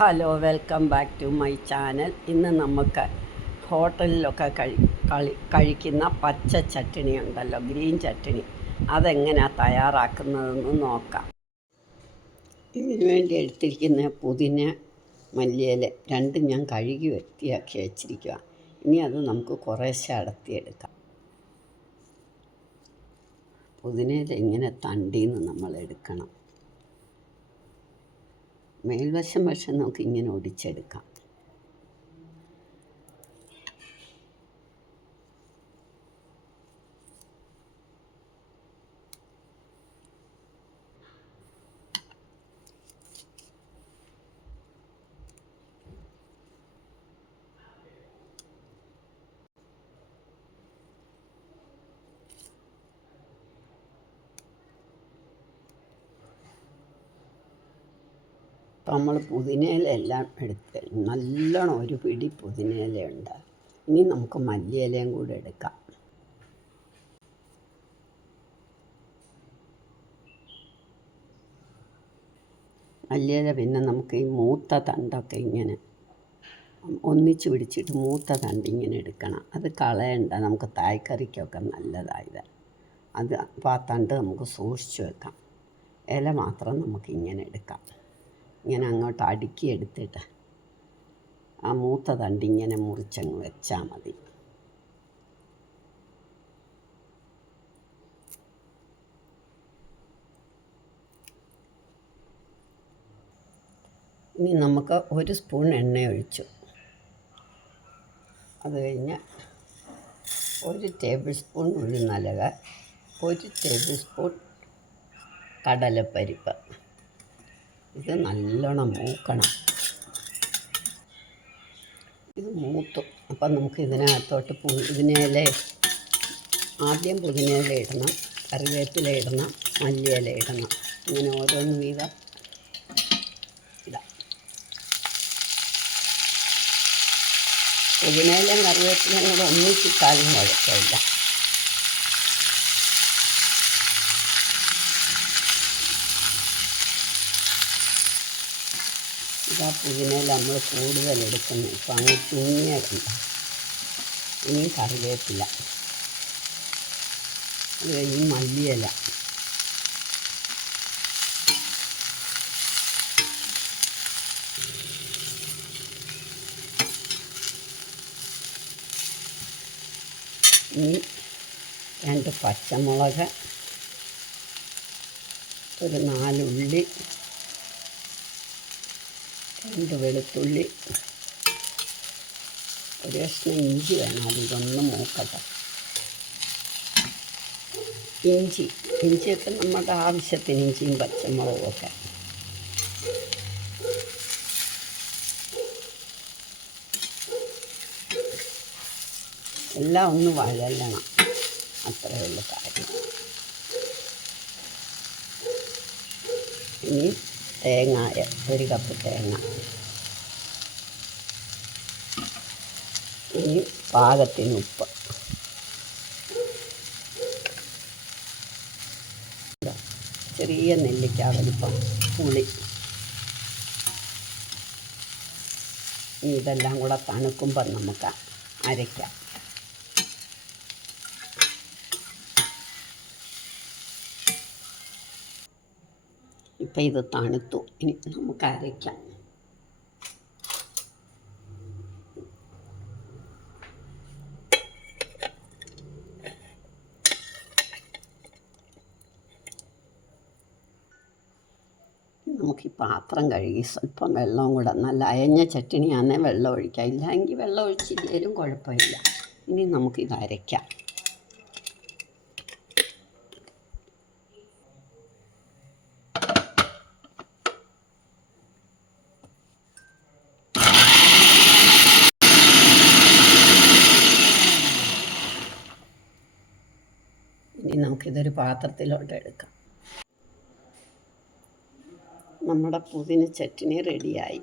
Hello, welcome back to my channel. ഇന്ന് നമുക്ക് ഹോട്ടലിലൊക്കെ കഴിക്കുന്ന പച്ച ചട്നി ഉണ്ടല്ലോ, ഗ്രീൻ ചട്നി, അതെങ്ങനെയാണ് തയ്യാറാക്കുന്നതെന്ന് നോക്കാം. ഇതിനു വേണ്ടി എടുത്തിരിക്കുന്ന പുതിന, മല്ലിയില രണ്ടും ഞാൻ കഴുകി വൃത്തിയാക്കി വെച്ചിരിക്കുക. ഇനി അത് നമുക്ക് കുറേശ്ശെ അടർത്തിയെടുക്കാം. പുതിനയില ഇങ്ങനെ തണ്ടിന്ന് നമ്മൾ എടുക്കണം. മേൽവശം പക്ഷെ നമുക്ക് ഇങ്ങനെ ഒടിച്ചെടുക്കാം. നമ്മൾ പുതിനയിലെല്ലാം എടുത്ത് നല്ലോണം ഒരു പിടി പുതിനയിലയുണ്ട്. ഇനി നമുക്ക് മല്ലിയിലയും കൂടെ എടുക്കാം. മല്ലിയില പിന്നെ നമുക്ക് ഈ മൂത്ത തണ്ടൊക്കെ ഇങ്ങനെ ഒന്നിച്ച് പിടിച്ചിട്ട് മൂത്ത തണ്ട് ഇങ്ങനെ എടുക്കണം. അത് കളയണ്ട, നമുക്ക് തായ്ക്കറിക്കൊക്കെ നല്ലതായത്. അത് അപ്പോൾ ആ തണ്ട് നമുക്ക് സൂക്ഷിച്ച് വെക്കാം. ഇല മാത്രം നമുക്ക് ഇങ്ങനെ എടുക്കാം. ഇങ്ങനെ അങ്ങോട്ട് അടുക്കി എടുത്തിട്ട് ആ മൂത്ത തണ്ട് ഇങ്ങനെ മുറിച്ചങ്ങ് വെച്ചാൽ മതി. ഇനി നമുക്ക് 1 സ്പൂൺ എണ്ണ ഒഴിച്ചു. അത് കഴിഞ്ഞ് 1 ടേബിൾ സ്പൂൺ ഉഴുന്നലക, 1 ടേബിൾ സ്പൂൺ കടലപ്പരിപ്പ്. ഇത് നല്ലോണം മൂക്കണം. ഇത് മൂത്തു. അപ്പം നമുക്ക് ഇതിനകത്തോട്ട് പുതിനയില, ആദ്യം പുതിനയില ഇടണം, കറിവേപ്പില ഇടണം, മല്ലിയില ഇടണം. ഇങ്ങനെ ഓരോന്ന് വീതം ഇടാം. പുതിനയിലയും കറിവേപ്പിലയും കൂടെ ഒന്നിച്ചിട്ടാലും കുഴപ്പമില്ല. ഇതാ പുതിനയില നമ്മൾ കൂടുതൽ എടുക്കുന്നത്. ഇപ്പം അങ്ങ് ചുങ്ങിയതുണ്ട്. ഇനി കറിവേപ്പില, അത് കഴിഞ്ഞ് മല്ലിയില, ഇനി 2 പച്ചമുളക്, ഒരു 4 ഉള്ളി, 2 വെളുത്തുള്ളി, ഒരു കഷ്ണം ഇഞ്ചി വേണം. അതിതൊന്ന് മൂക്കട്ടെ. ഇഞ്ചിയൊക്കെ നമ്മുടെ ആവശ്യത്തിന്, ഇഞ്ചിയും പച്ചമുളകും ഒക്കെ. എല്ലാം ഒന്ന് വഴലണം, അത്രയേ ഉള്ളൂ കാര്യം. ഇനി തേങ്ങായ 1 കപ്പ് തേങ്ങ, ഇനി പാകത്തിന് ഉപ്പ്, ചെറിയ നെല്ലിക്ക വലിപ്പം പുളി. ഇതെല്ലാം കൂടെ തണുക്കുമ്പോൾ നമുക്ക് അരയ്ക്കാം. ഇപ്പം ഇത് തണുത്തു. ഇനി നമുക്ക് അരയ്ക്കാം. നമുക്ക് ഈ പാത്രം കഴുകി സ്വല്പം വെള്ളവും കൂടെ, നല്ല അയഞ്ഞ ചട്ടിണിയാണെങ്കിൽ വെള്ളം ഒഴിക്കാം, ഇല്ലെങ്കിൽ വെള്ളം ഒഴിച്ചില്ലേലും കുഴപ്പമില്ല. ഇനി നമുക്കിത് അരയ്ക്കാം. ഇനി നമുക്കിതൊരു പാത്രത്തിലോട്ട് എടുക്കാം. നമ്മുടെ പുതിന ചട്നി റെഡിയായി.